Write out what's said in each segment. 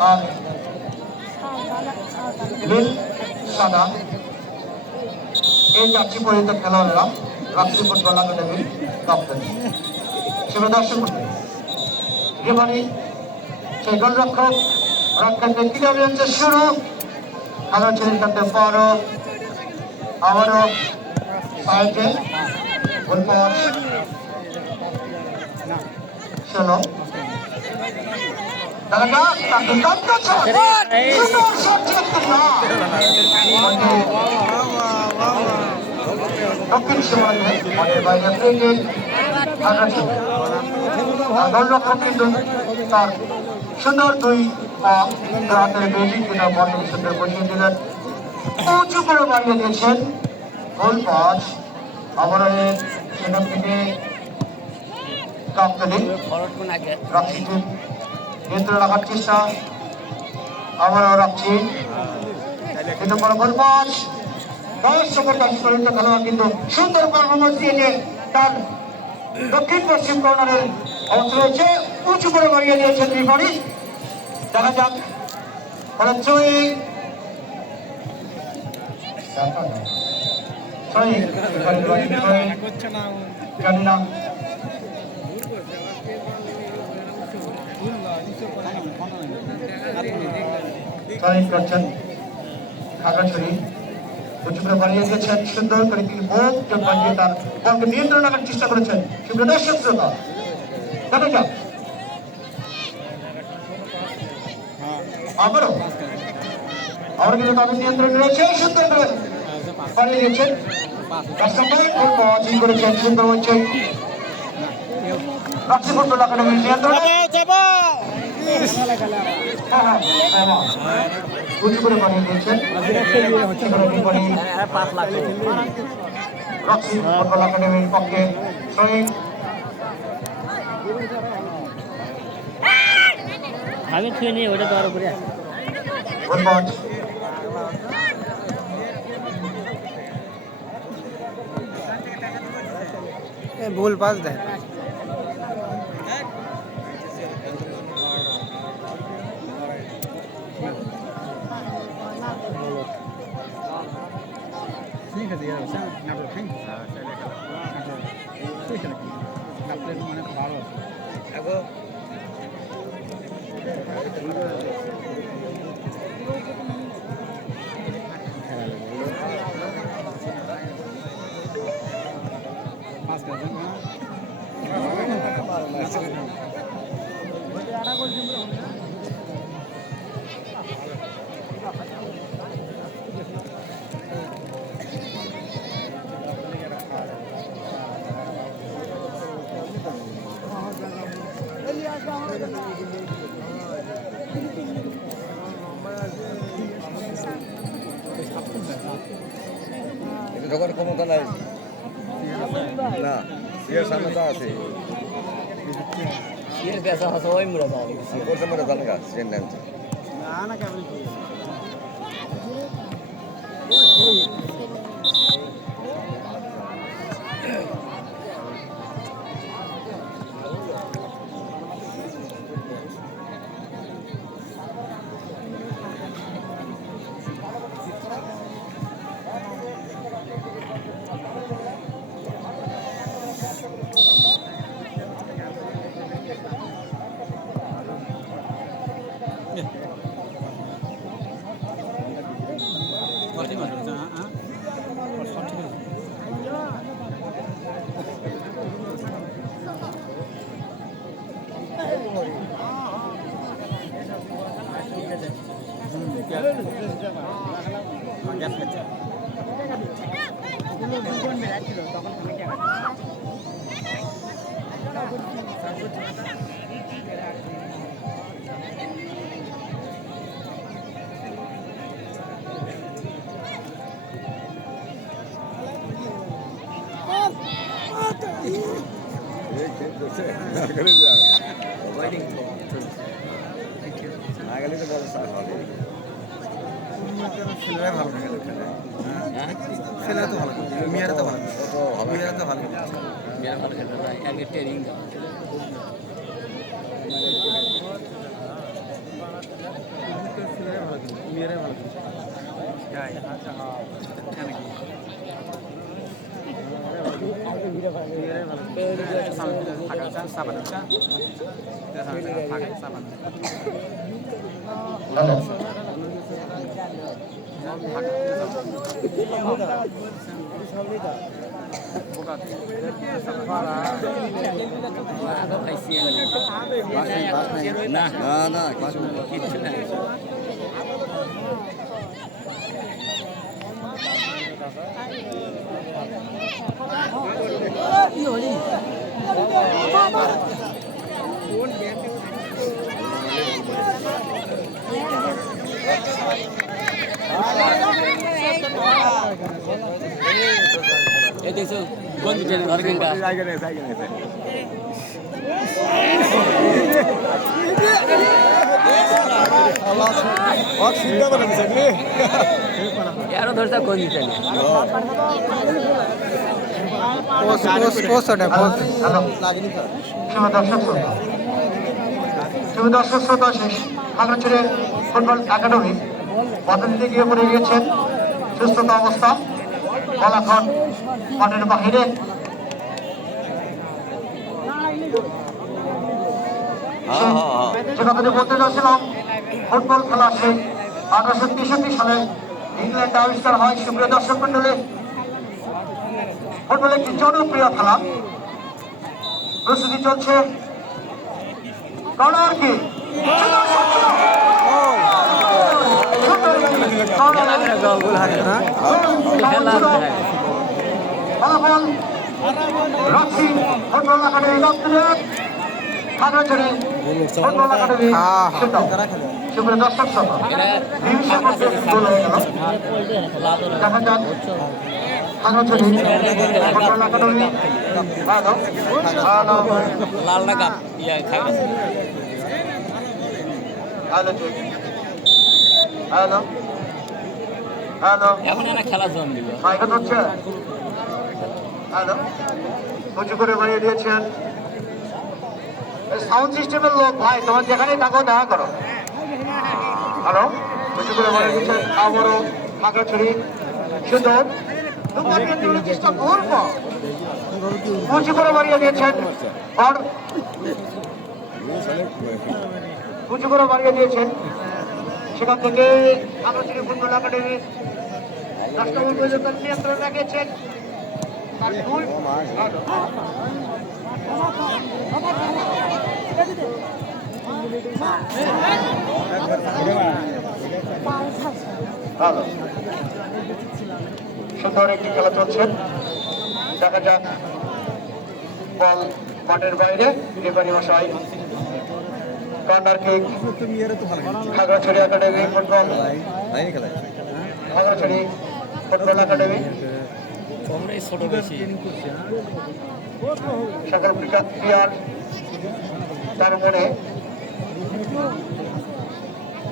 আর নীল সাদা এই জার্সি পরিহিত খেলোয়াড়রা রাষ্ট্রীয় ফুটবল একাডেমির দপ্তর সেবা দর্শক রেফারি সেই গোলরক্ষক রক্ষককে কিভাবে হচ্ছে শুরু খেলা ছেড়ে করতে পারো আবারও সাইডে গোল পাওয়া ষোলো দক্ষিণ সীমান্তে মাঠের বাইরে গোলরক্ষক কিন্তু তার সুন্দর দুই হাতের বেশি যেটা বলকে সুন্দর বসিয়ে দিলেন উঁচু করে বাড়িয়ে দিয়েছেন গোল পাঁচ আবারও সেখান থেকে কাপ্তানি রাখছিলেন নিয়ন্ত্রণ রাখার চেষ্টা আবারও রাখছি কিন্তু বড় গোল পাঁচ 10 ওভার 10 পর্যন্ত খেলোয়াড় কিন্তু সুন্দর পারফরমেন্স দিয়েছে তার দক্ষিণ পশ্চিম কর্নারের অবস্থা রয়েছে উঁচু করে বাড়িয়ে দিয়েছেন রেফারি দেখা যাক জানি না করছেন খাগড়াছড়ি উঁচু করে বাড়িয়ে দিয়েছেন সুন্দর করে তিনি বোধ বাড়িয়ে তার বলকে নিয়ন্ত্রণ রাখার চেষ্টা করেছেন সুন্দর দর্শক শ্রোতা দেখা যাক আবারও কিন্তু তাদের নিয়ন্ত্রণে রয়েছে সুন্দর করে বাড়িয়ে দিয়েছেন করেছেন সুন্দর হচ্ছে রাষ্ট্রীয় ফুটবল একাডেমির নিয়ন্ত্রণে উঁচু করে বানিয়ে দিয়েছেন রাষ্ট্রীয় ফুটবল একাডেমির পক্ষে আমি খেয়ে নিয়ে ওটা দেওয়ার উপরে ভুল পাস দেয় ঠিক আছে নাটক ঠিক আছে মানে ভালো ঢোকার ক্ষমতা নাই না এর সামনে তো আছে এর পেশা আছে ওই মুড়া দাও করতে মরে জান গাছ চেন না না কেমন ছেলেরা ভালো থাকে ছেলেরা তো ভালো মেয়েরা তো ভালো মেয়েরা তো ভালো মেয়েরা ভালো খেলতে পারে আগে ট্রেনিং মিয়ারে ভালো খেলে গাই কেন কি মিয়ারে ভালো থাকা চান্স সাবান চান্স থাকা সাবান না না না কিচ্ছু নাই ये देखो कौन सी चैनल हर दिन का यार उधर से कौन सी चैनल হ্যালো শুভ দর্শক শ্রোতা শেষ খাগড়াছড়ি ফুটবল একাডেমি পদ্ধতিতে গিয়ে পড়ে গিয়েছেন সুস্থতা অবস্থা কলাখন মাঠের বাহিরে যেটা আমি বলতে চাচ্ছিলাম ফুটবল খেলা সেই 1863 সালে ইংল্যান্ডে আবিষ্কার হয়। সুপ্রিয় দর্শক মন্ডলী, ফুটবল একটি জনপ্রিয় খেলা। প্রস্তুতি চলছে কর্নার কি ফলাফল রাখছি football academy Khagrachhari football academy সুপ্রিয় দর্শক শ্রোতা নিমিষের মধ্যে গোল হয়ে গেল। দেখা যাক খাগড়াছড়ি ফুটবল একাডেমি लाल लगा ये खाएगा হ্যালো হ্যালো হ্যালো এখন না খেলা জম দিল মাইকা হচ্ছে হ্যালো উঁচু করে বাড়িয়ে দিয়েছেন সাউন্ড সিস্টেমের লোক ভাই, তোমার যেখানেই থাকো দেখা করো। হ্যালো উঁচু করে বাড়িয়ে দিয়েছেন আবারও খাগড়াছড়ি সুন্দর চেষ্টা করবো উঁচু করে বাড়িয়ে দিয়েছেন উঁচু করে বাড়িয়ে দিয়েছেন সেখান থেকে খাগড়াছড়ি ফুটবল একাডেমি রাষ্ট্রপতি পর্যন্ত নিয়ন্ত্রণ রেখেছেন। তার ভুল সুন্দর একটি খেলা চলছে, দেখা যাক। বল মাঠের বাইরে, রেফারি মশাই corner kick Khagrachhari academy football Khagrachhari football academy তোমরাই ছোট বেশি সকল প্লেয়ার তার মনে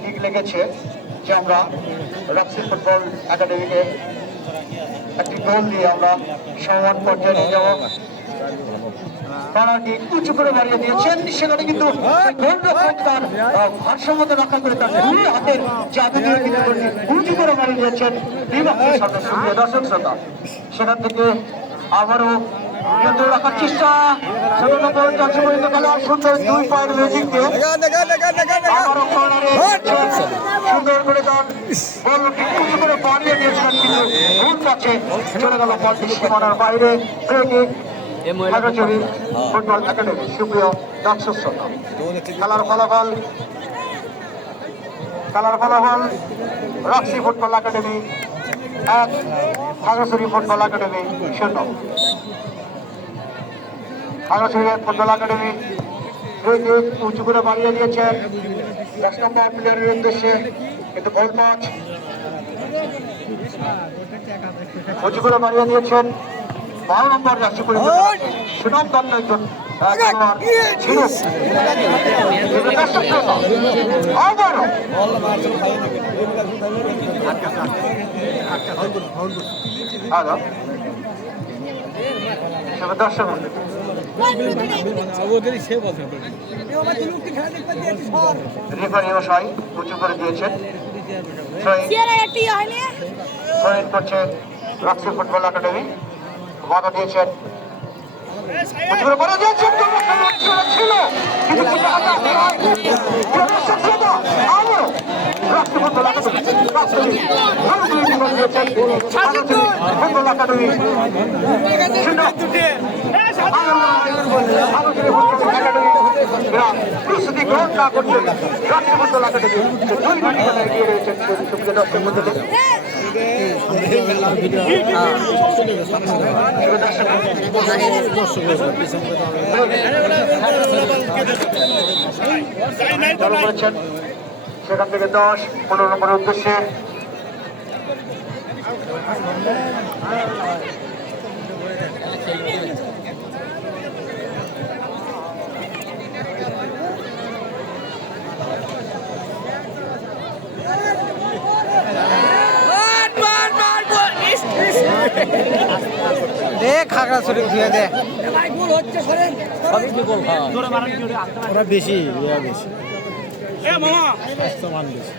ঠিক লেগেছে যে আমরা রাক্সি ফুটবল একাডেমিকে একটি গোল দিয়ে আমরা সমান পর্যায়ে নিয়ে যাবো। তারাকে উঁচু করে বাড়িয়ে দিয়েছেন, সেখানে কিন্তু গোলরক্ষক তার ভারসাম্যতা রক্ষা করে তার দুই হাতের জাদু দিয়ে কিন্তু উঁচু করে বাড়িয়ে দিয়েছেন বিপক্ষের সদস্য। দর্শক শ্রোতা সেখান থেকে আবারও নিয়ন্ত্রণ রাখার চেষ্টা, 16 নম্বর চারশো পর্যন্ত খেলা সুন্দর দুই পায়ের ম্যাজিক দিয়ে আবারও কর্নারে সুন্দর করে তার বলটি উঁচু করে বাড়িয়ে দিয়েছিলেন, কিন্তু ভুল কাছে চলে গেল বলটি সীমানার বাইরে। খাগড়াছড়ি ফুটবল একাডেমি সুপ্রিয় দর্শক শ্রোতা খেলার ফলাফল রাক্সি football academy 1, Khagrachhari football academy 0। Khagrachhari football academy উঁচু করে বাড়িয়ে দিয়েছেন 10 নম্বর প্লেয়ারের উদ্দেশ্যে, কিন্তু গোল ম্যাচ উঁচু করে বাড়িয়ে দিয়েছেন 12 নম্বর রাশি করে সুনাম দণ্ড একজন ছিল। দর্শক রেফারি মশাই উঁচু করে দিয়েছেন শহীদ করছে রাক্সি ফুটবল একাডেমি বাধা দিয়েছেন ছিল কিন্তু ফুটবল একাডেমি প্রস্তুতি গ্রহণ না করছে রাক্সি ফুটবল একাডেমি এগিয়ে রয়েছেন সুপ্রিয় দর্শক মন্ডলী চালু করেছেন সেখান থেকে 10-15 নম্বরের উদ্দেশ্যে খাগড়াছড়ি ধুয়ে দে ওরা বেশি বেশি স্বাস্থ্যমান বেশি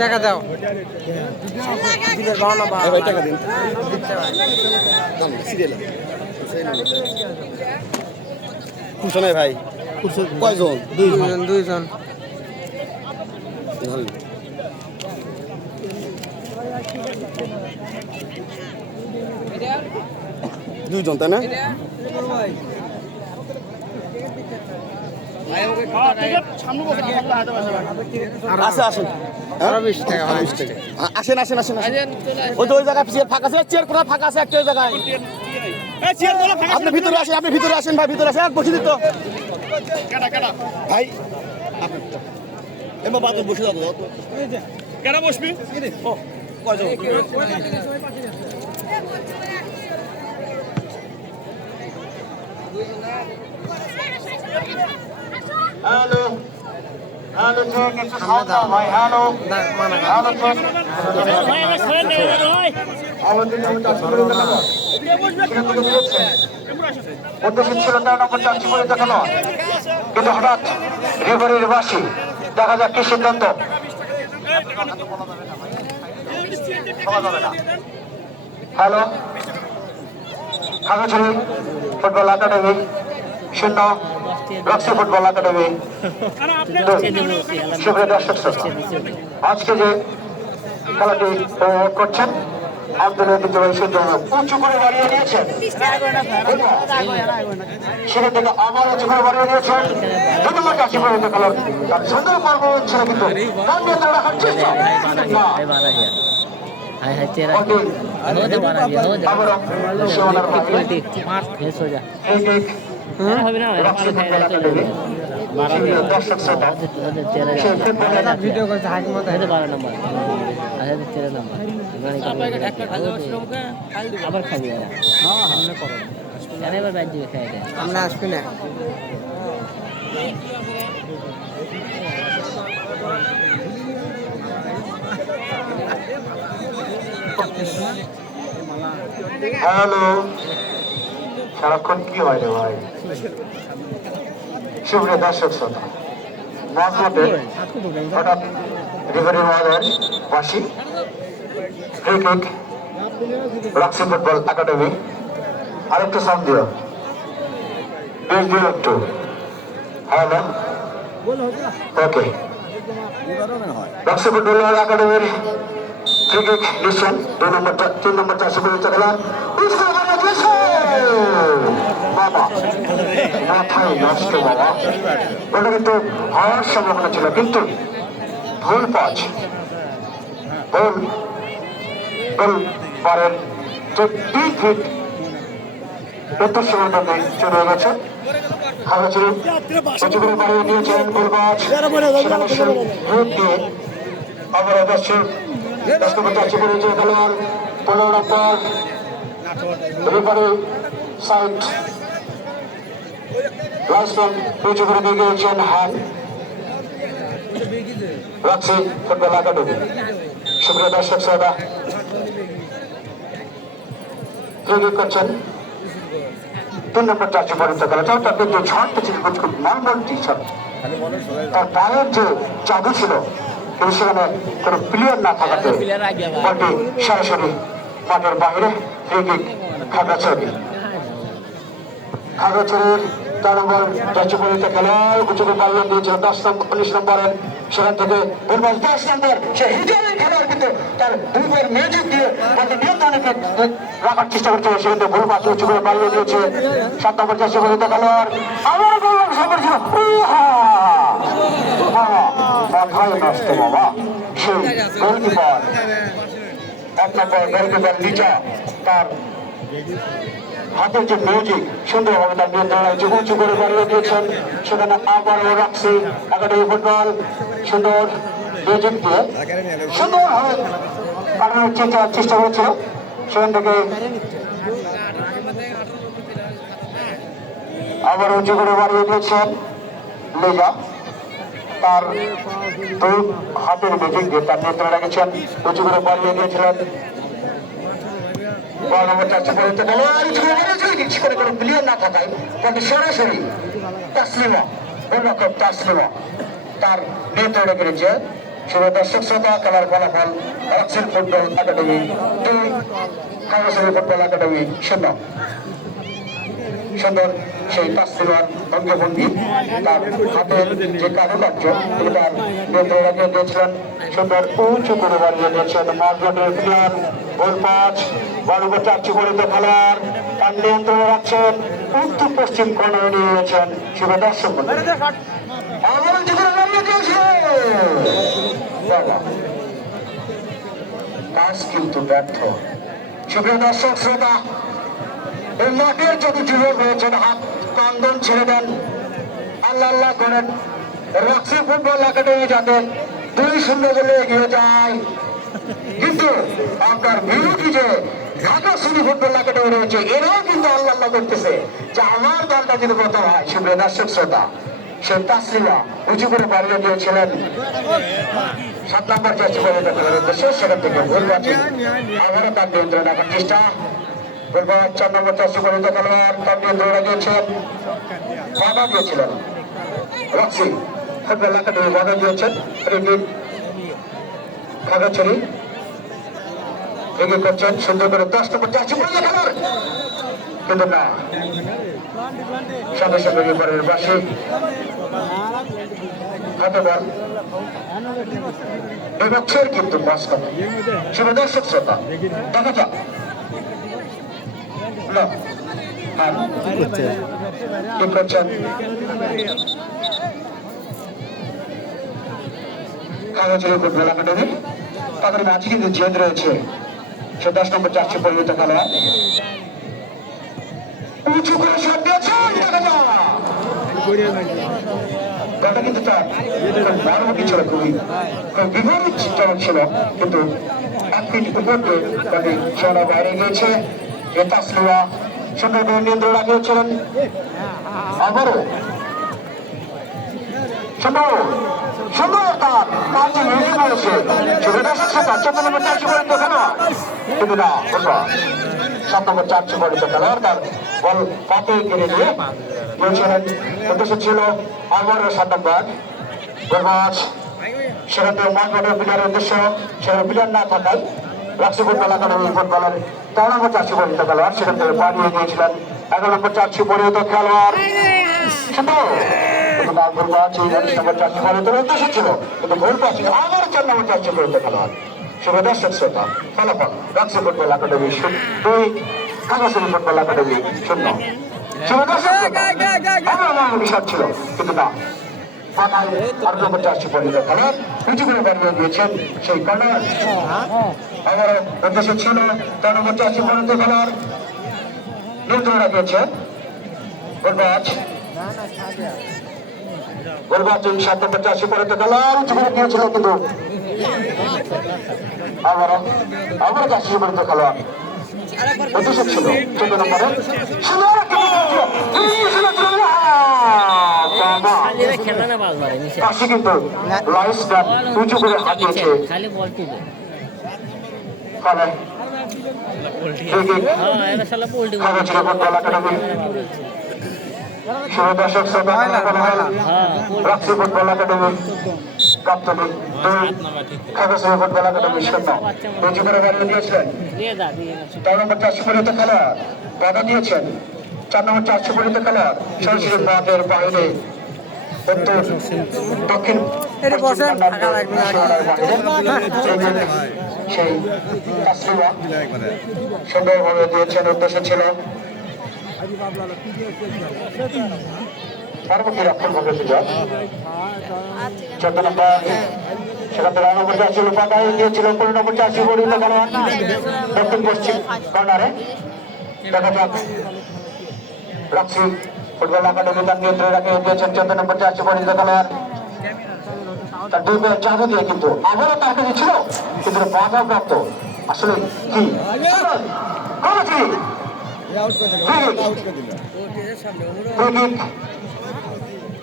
টাকা দাও টাকা দিন কুশনে ভাই কয়জন দুইজন দুইজন তাই না আসেন আসেন আসেন ওই জায়গায় ফাঁকা আছে চেয়ার কোথায় ফাঁকা আছে একটা জায়গায় আপনি ভিতরে আসেন ভাই ভিতরে আসেন বসে দিত ভাই এবার বাদ বসে যাবো কেন বসবি হ্যালো হ্যালো চেক একটু সাউন্ড দাও ভাই হ্যালো হ্যালো চেক উদ্দেশ্য ছিল 13 নম্বর চার্জি করে দেখানো কিন্তু হঠাৎ রেফারির বাঁশি দেখা যাক কি সিদ্ধান্ত হ্যালো খাগড়াছড়ি ফুটবল একাডেমি 0 রাক্সি ফুটবল একাডেমি সুপ্রিয় দর্শক শ্রোতা আজকে যে খেলাটি করছেন আন্তর্জাতিক উঁচু করে বাড়িয়ে দিয়েছেন সেখান থেকে আবার উঁচু করে বাড়িয়ে দিয়েছেন 2 নম্বর কাছে পর্যন্ত খেলার তার সুন্দর পর্ব হচ্ছিল কিন্তু তার নিয়ন্ত্রণ রাখার চেষ্টা দর্শক শ্রোতা ভিডিও করছে হাইক মতো 12 নম্বর আচ্ছা 13 নম্বর আবার খাবি এরা হ্যাঁ আমরা করব এবার বাইরে দিয়ে খাই দেয় আমরা আসবি না হ্যালো সারাক্ষণ কি হয় রে ভাই সুপ্রিয় দর্শক শ্রোতা মাঝমাঠে হঠাৎ রেফারি মহোদয়ের বাঁশি ফ্রি কিক রাক্সি ফুটবল একাডেমি আরেকটু সাউন্ড দিও বেশ দিও একটু হ্যালো ওকে রাক্সি ফুটবল একাডেমির ফ্রি কিক নিশ্চয় 3 নম্বর চাষে পরিণত খেলা বাবা মাথায় নষ্ট বাবা ওটা কিন্তু হওয়ার সম্ভাবনা ছিল কিন্তু ভুল পাঁচ গোল পারেন 3 ফিট উত্তর সীমান্তে চলে গেছে খাগড়াছড়ি উঁচু করে বাড়িয়ে দিয়েছেন গোল পাঁচ ভোট দিয়ে আবার যাচ্ছে 10 নম্বর চারশো পড়েছে খেলোয়াড় 15 নম্বর রেফারি সাইড লাইসম্যান উঁচু করে দিয়ে গিয়েছেন হ্যান্ড রাখছি ফুটবল একাডেমি সুপ্রিয় দর্শক শ্রোতা করছেন 3 নম্বর চারশো পর্যন্ত খেলা তার কিন্তু ঝড়টা ছিল খুব নর্মাল টি শার্ট তার পায়ের যে জাদু ছিল কিন্তু সেখানে কোনো প্লেয়ার না থাকাতে বলটি সরাসরি মাঠের বাইরে ফ্রি কিক খাগড়াছড়ি খাগড়াছড়ির 4 নম্বর চারশো পর্যন্ত খেলায় উঁচু পাল্লা দিয়েছিল 10 নম্বর 19 নম্বরের সেখান থেকে 10 নম্বর সে হিটারে খেলোয়াড় কিন্তু তার দুইবার মিউজিক দিয়ে বলটি নিয়ন্ত্রণে রাখার চেষ্টা করছে সেখান থেকে ভুল পাস উঁচু করে পাল্লা দিয়েছে 7 নম্বর চারশো পর্যন্ত খেলোয়াড় আবার বললাম সামনে ছিল মাথায় নষ্ট বাবা সেই গোলকিপার 1 নম্বর গোলকিপার লিচা তার হাতের যে মিউজিক সুন্দরভাবে তার নিয়ন্ত্রণ উঁচু করে বাড়িয়ে দিয়েছেন সেখানে আবারও রাখছি একাডেমি ফুটবল সুন্দর মিউজিক দিয়ে সুন্দরভাবে কাটানোর চেষ্টা করেছিল সেখান থেকে আবার উঁচু করে বাড়িয়ে দিয়েছেন লেজা তার দুই হাতের মিউজিক দিয়ে তার নিয়ন্ত্রণ রেখেছেন উঁচু করে বাড়িয়ে দিয়েছিলেন সরাসরি তাসলিমা তাসলিমা তার নিয়ন্ত্রণে করেছে শুভ দর্শক শ্রোতা খেলার ফলাফল রাক্সিল football academy 2 Khagrachhari football academy 0 সুন্দর সেই তাসলিমার অঙ্গভঙ্গি তার হাতের যে কারুকার্য তিনি তার নিয়ন্ত্রণ রেখে দিয়েছিলেন সুন্দর উঁচু করে বাড়িয়ে দিয়েছেন মার্কেটের প্লেয়ার গোল 5 বারুগো চারচি পরিত খেলার তার নিয়ন্ত্রণে রাখছেন উত্তর পশ্চিম কর্নারে নিয়ে গেছেন শুভ দর্শক কাজ কিন্তু ব্যর্থ শুভ দর্শক শ্রোতা এই মাঠের যদি যুবক রয়েছেন হাত কান্দন ছেড়ে দেন আল্লাহ আল্লাহ করেন রাক্সি ফুটবল একাডেমি যাতে 2-0 বলে এগিয়ে যায় কিন্তু আপনার বিরোধী যে খাগড়াছড়ি ফুটবল একাডেমি রয়েছে এরাও কিন্তু আল্লাহ আল্লাহ করতেছে যে আমার দলটা যদি প্রথম হয় শুভ দর্শক শ্রোতা সেই তাসলিমা উঁচু করে বাড়িয়ে দিয়েছিলেন 7 নম্বর চারশো পর্যন্ত খেলার উদ্দেশ্যে সেখান থেকে ভুল বাঁচি আবারও তার নিয়ন্ত্রণ রাখার চেষ্টা 4 নম্বর চারশো পর্যন্ত খেলোয়াড় তার নিয়ন্ত্রণ রেখেছেন বাধা দিয়েছিলেন রাক্সি ফুটবল একাডেমি বাধা দিয়েছেন খাগড়াছড়ি এগিয়ে করছেন সুন্দর করে 10 নম্বর চারশো পর্যন্ত খেলোয়াড় কিন্তু না সঙ্গে সঙ্গে রেফারির বাসে হাতে বল বিপক্ষের কিন্তু বাস করে শুভ দর্শক শ্রোতা দেখা যাক কি করছেন খাগড়াছড়ি ফুটবল একাডেমি তাদের মাঝে কিন্তু জেদ রয়েছে সে 10 নম্বর চারশো পরিণত খেলোয়াড় উঁচু করে শট দিয়েছেন দেখা কিন্তু তার বারোটি ছিল খুবই বিপরীত চলক ছিল কিন্তু 1 মিনিট উপর দিয়ে সেনা বাইরে গিয়েছে এ তাসলিমা সুন্দর করে নিয়ন্ত্রণ রাখিয়েছিলেন আবারও সুন্দর সুন্দর তার কাজে মিলে রয়েছে শুভ দর্শক শ্রোতা 14 নম্বর চারশো পরিণত খেলোয়াড় কিন্তু না 7 নম্বর চারশো পরিণত খেলোয়াড় তার বল পাতে কেড়ে দিয়ে গিয়েছিলেন উদ্দেশ্য ছিল আবারও 7 নম্বর গোলমাস সেখান থেকে মাঠের প্লেয়ারের উদ্দেশ্য সেখানে প্লেয়ার না থাকায় রাক্সি ফুটবল একাডেমি ফুটবলের 13 নম্বর চারশো পরিণত খেলোয়াড় সেখান থেকে পাঠিয়ে দিয়েছিলেন 11 নম্বর চারশো পরিণত খেলোয়াড় সুন্দর উদ্দেশ্য ছিল কিন্তু ভুল পাচ্ছি আবার 4 নম্বর চারশো পরিণত খেলোয়াড় শুভ দর্শক শ্রোতা ফলাফল রাক্সি football academy 2 Khagrachhari football academy 0 শুভ দর্শক আমার বিষয় ছিল কিন্তু না মাথায় 8 নম্বর চারশো পরিণত খেলোয়াড় উঁচু করে বাড়িয়ে দিয়েছেন সেই কর্নার আমার উদ্দেশ্য ছিল 13 নম্বর চারশো পরিণত খেলোয়াড় নিয়ন্ত্রণ রাখিয়েছে গোলবাজ 7 নম্বর চারশো পরিণত খেলোয়াড় উঁচু করে দিয়েছিল কিন্তু আবারও কাশি পরিত খেলোয়াড় উদ্দেশ্য ছিল 14 নম্বরে সুন্দর একটা খালি খেলা না বাল মারে নিচে কাশি কিন্তু লাইস গান উঁচু করে হাঁটিয়েছে খালি বল তুলে ফলে হ্যাঁ এটা শালা পোল্টি খাগড়াছড়ি ফুটবল একাডেমি দর্শক শ্রোতা রাখছি ফুটবল একাডেমি কাপ্তানি খাগড়াছড়ি ফুটবল একাডেমি শূন্য উঁচু করে বাড়িয়ে দিয়েছিলেন দিয়ে যা দিয়ে যা 4 নম্বর 400 পরিণত খেলোয়াড় বাধা দিয়েছেন 4 নম্বর 400 পরিণত খেলোয়াড় সরাসরি মাঠের বাইরে উত্তর দক্ষিণ সেই তাসলিমা সুন্দরভাবে দিয়েছেন উদ্দেশ্য ছিল পরবর্তী রক্ষণ ভাবে বিজয় 14 নম্বর সেখান থেকে 9 নম্বর 400 পাতায় দিয়েছিল 15 নম্বর 400 পরিণত খেলোয়াড় দক্ষিণ পশ্চিম কর্নারে দেখা যাক রাখছি ফুটবল একাডেমি তার নিয়ন্ত্রণে রাখে দিয়েছেন 14 নম্বর 400 পরিণত খেলোয়াড় তার দুই পেয়ে জাদু দিয়ে কিন্তু আবারও তার কাছে ছিল কিন্তু বাধা প্রাপ্ত আসলে কি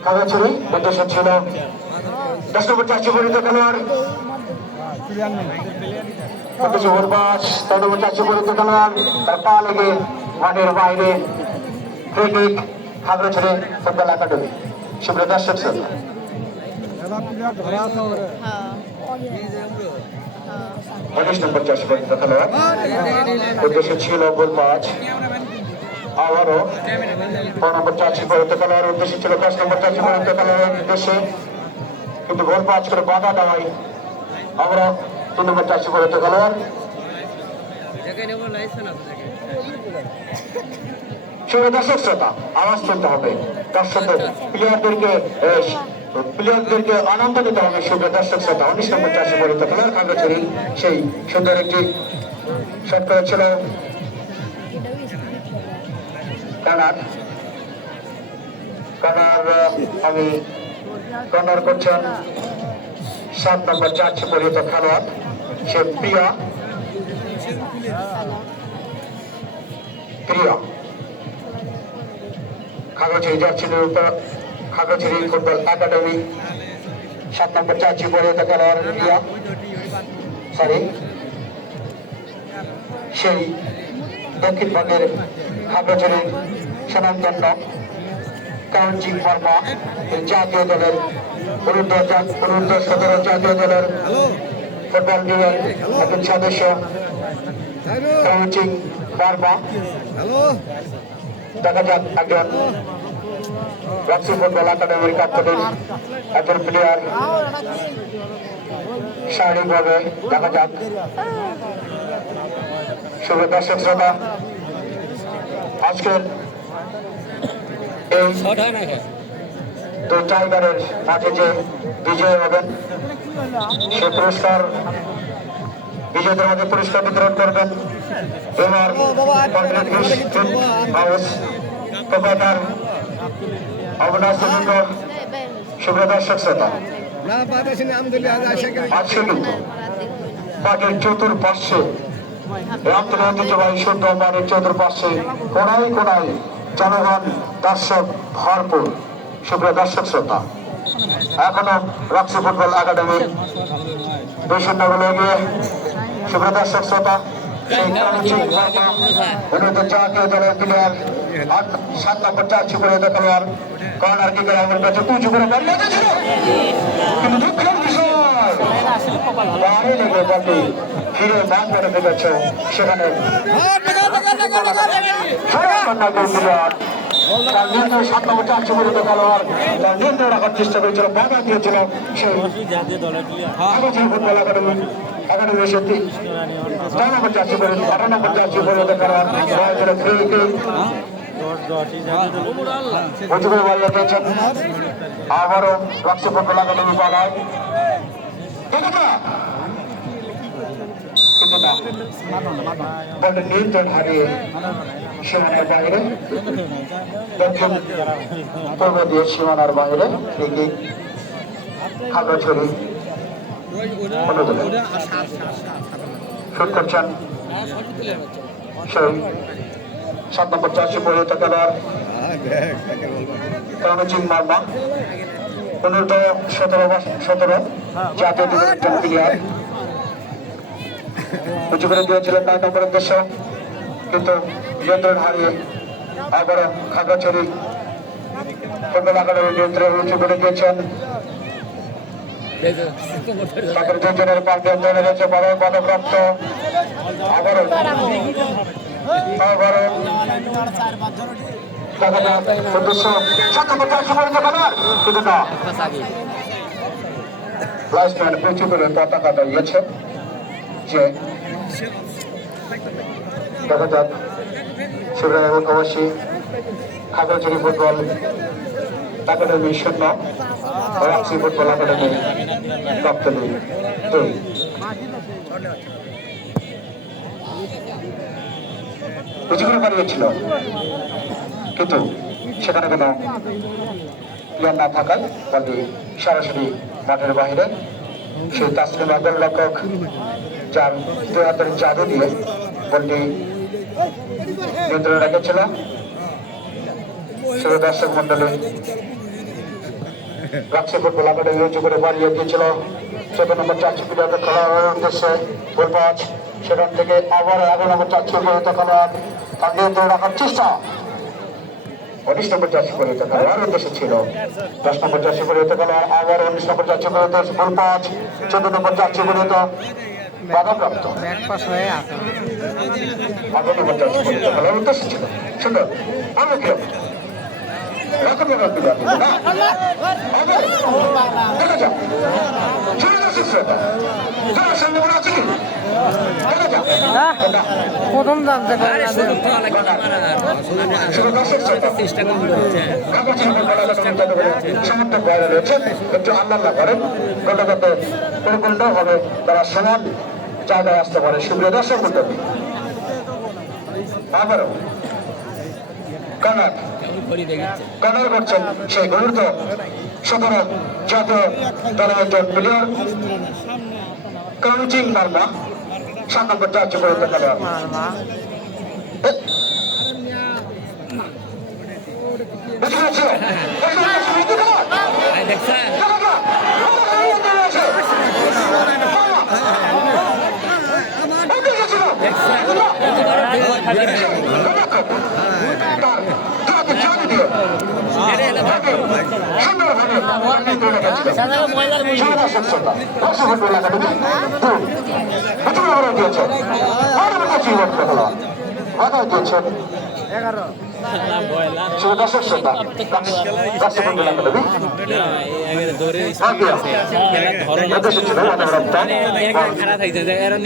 খাগড়াছড়ি উদ্দেশ্য ছিল 10 নম্বর 400 পরিণত খেলোয়াড় উদ্দেশ্য ওরবাস 13 নম্বর 400 পরিণত খেলোয়াড় তার পা লেগে মাঠের বাইরে ক্রিকেট খাগড়াছড়ি ফুটবল একাডেমি সুপ্রিয় দর্শক শ্রোতা 19 নম্বর 400 পরিণত খেলোয়াড় উদ্দেশ্য ছিল গোল পাঁচ আবারও 5 নম্বর 400 পরিণত খেলোয়াড় উদ্দেশ্য ছিল 10 নম্বর 400 পরিণত খেলোয়াড়ের উদ্দেশ্যে কিন্তু গোল পাঁচ করে বাধা দেওয়ায় আবারও 3 নম্বর 400 পরিণত খেলোয়াড় দর্শক শ্রোতা আওয়াজ তুলতে হবে দর্শকদের প্লেয়ারদেরকে আনন্দ দিতে হবে সুপ্রিয় দর্শক শ্রোতা 19 নম্বর 400 পরিণত খেলোয়াড় খাগড়াছড়ি সেই সুন্দর একটি শট করেছিল আমি কর্নার করছেন 7 নম্বর 400 পরিণত খেলোয়াড় সে প্রিয়া খাগড়াছড়ি জার্সির উপর খাগড়াছড়ি ফুটবল একাডেমি 7 নম্বর 400 পরিণত খেলোয়াড় প্রিয়া সেই দক্ষিণবঙ্গের খাগড়াছড়ি স্বনামধন্য কারণজিৎ বর্মা জাতীয় দলের অনুর্ধ 17 জাতীয় দলের ফুটবল টিমের একজন সদস্য কারণজিৎ বর্মা দেখা যাক একজন রাখছি ফুটবল একাডেমির ক্যাপ্টেন একজন প্লেয়ার শারীরিকভাবে দেখা যাক শুভ দর্শক শ্রোতা আজকের এই দুই টাইগারের মাঝে যে বিজয় হবেন সে পুরস্কার বিজয়ীদের মধ্যে পুরস্কার বিতরণ করবেন এবার হাউস প্রোপাইটার অবিনাশ মজুমদার শুভ দর্শক শ্রোতা আজকে কিন্তু মাঠের চতুর্পার্শ্বে রামতলী ঐতিহ্যবাহী শুদ্ধ মাঠের চতুর্পার্শ্বে কোনায় কোনায় জনগণ দর্শক ভরপুর সুপ্রিয় দর্শক শ্রোতা এখনো রাখছি ফুটবল একাডেমি 2-0 গোলে এগিয়ে সুপ্রিয় দর্শক শ্রোতা জাতীয় দলের প্লেয়ার 7 নম্বর 400 পরিণত খেলোয়াড় কর্নার কিকের আমার কাছে উঁচু করে বাড়িয়ে দিয়েছিল কিন্তু দুঃখের বিষয় বাইরে লেগে বলটি ফিরে মাঠ করে ফেলেছে সেখানে 7 নম্বর 400 পরিণত খেলোয়াড় তার নিয়ন্ত্রণ রাখার চেষ্টা করেছিল বাধা দিয়েছিল সেই ফুটবল একাডেমি সত্যি 4 নম্বর 400 পরিণত 18 নম্বর 400 পরিণত খেলোয়াড় আবারও রাখছি ফুটবল একাডেমি পাড়ায় বলটা নিয়ন্ত্রণ হারিয়ে সীমানার বাইরে দক্ষিণ পূর্ব দিয়ে সীমানার বাইরে খাগড়াছড়ি শুট করছেন সেই 7 নম্বর জার্সি পরিহিত খেলোয়াড় রণজিৎ মার্মা। 15-17 জাতীয় দলের একজন প্লেয়ার উঁচু করে দিয়েছিলেন 9 নম্বরের উদ্দেশ্য, কিন্তু নিয়ন্ত্রণ হারিয়ে আবারও খাগড়াছড়ি ফুটবল একাডেমির নিয়ন্ত্রণ উঁচু করে দিয়েছেন। তাদের দুজনের পাল নিয়ন্ত্রণে রয়েছে পদপ্রাপ্ত আবারও উদ্দেশ্য কিন্তু না, লাইসম্যান উঁচু করে পতাকা দাঁড়িয়েছে যে দেখা যাক শিবরাম এবং অবশ্যই Khagrachhari football academy 0, Rajshahi football academy রক্তনী 2। উঁচু করে বাড়িয়েছিল কিন্তু সেখানে কোনো প্লেয়ার না থাকায় বলটি সরাসরি মাঠের বাইরে সেই তাসলিম আদল লেখক যার 2 হাতের জাদু দিয়ে বলটি নিয়ন্ত্রণে রেখেছিল। শুধু দর্শক মন্ডলী রাজশাহী ফুটবল একাডেমি উঁচু করে বাড়িয়ে দিয়েছিল 14 নম্বর জার্সি প্লেয়ারকে খেলার উদ্দেশ্যে গোল পাঁচ। সেখান থেকে আবার 11 নম্বর জার্সি পরিহিত খেলোয়াড় তার নিয়ন্ত্রণে রাখার চেষ্টা। 19 নম্বর জার্সি পরিহিত খেলোয়াড় উদ্দেশ্য ছিল 10 নম্বর জার্সি পরিহিত খেলোয়াড় আবার 19 নম্বর জার্সি পরিহিত গোল পাঁচ। 14 নম্বর জার্সি পরিহিত বাধাপ্রাপ্ত 18 নম্বর জার্সি পরিহিত খেলোয়াড় উদ্দেশ্য ছিল সুন্দর। আমরা কি এখন দেখা যাক প্রথম জানতে সমর্থক বাইরে রয়েছেন, একটু আল্লাহ করেন গোটাগত পরিপূর্ণ হবে, তারা সমান জায়গায় আসতে পারে। সুপ্রিয় দর্শক মণ্ডলী আবারও কর্নার করছেন সেই গুরুত্ব 17 জাতীয় দলের একজন প্লেয়ার রণজিৎ মার্মা 7 নম্বর জার্সি পরিহিত খেলোয়াড়।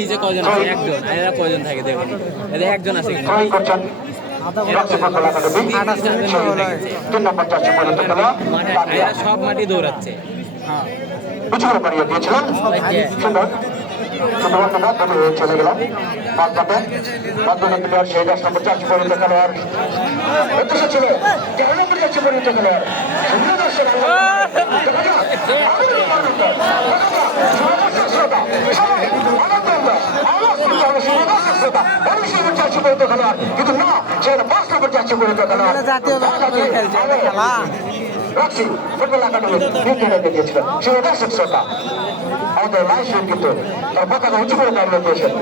নিজে কয়জন আছে? একজন। এরা কয়জন থাকে দেখুন, একজন আছে। সব মাটি দৌড়াচ্ছে। চলে গেলাম সেই 10 নম্বর জার্সি পরিহিত খেলোয়াড় উদ্দেশ্য ছিল 11 নম্বর জার্সি পরিহিত খেলোয়াড় কিন্তু না, সেখানে 5 নম্বর জার্সি পরিহিত খেলোয়াড় রাখছি ফুটবল একাডেমি নির্ধারণ দিয়েছিলেন। সেটা দর্শক শ্রোতা আমাদের লাইসম্যান কিন্তু তার পতাকা উঁচু করে দাঁড়িয়ে দিয়েছেন।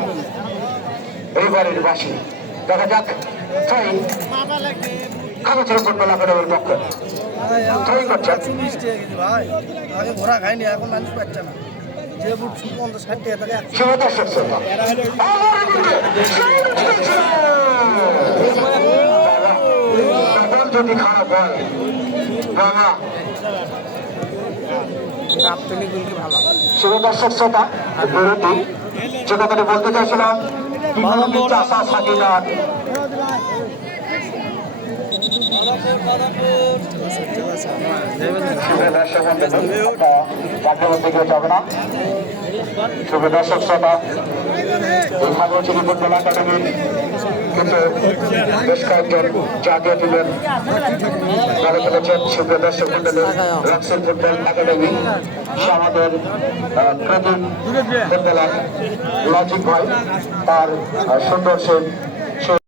এই বাড়ির বাসী দেখা যাক তাই খাগড়াছড়ি ফুটবল একাডেমির পক্ষে ট্রেনিং করছেন। ঘোরা খাইনি, এখন মানুষ পাচ্ছে না। যে বুট 50-60 টাকা থাকে। সেটা দর্শক শ্রোতা যদি খারাপ হয় বাবা সেটা দর্শক শ্রোতা বিরতি যে কথাটা বলতে চাইছিলাম চাষা সাকিনার যাবে না। শুভ দর্শক শ্রোতা এই খাগড়াছড়ি ফুটবল একাডেমির কিন্তু বেশ কয়েকজন জাতীয় টিমের দলে খেলেছেন। শুভ দর্শক মন্ডলী রাজশাহী ফুটবল একাডেমি সে আমাদের ক্রেডিট ফুটবলার লজিক ভাই তার সুন্দর সে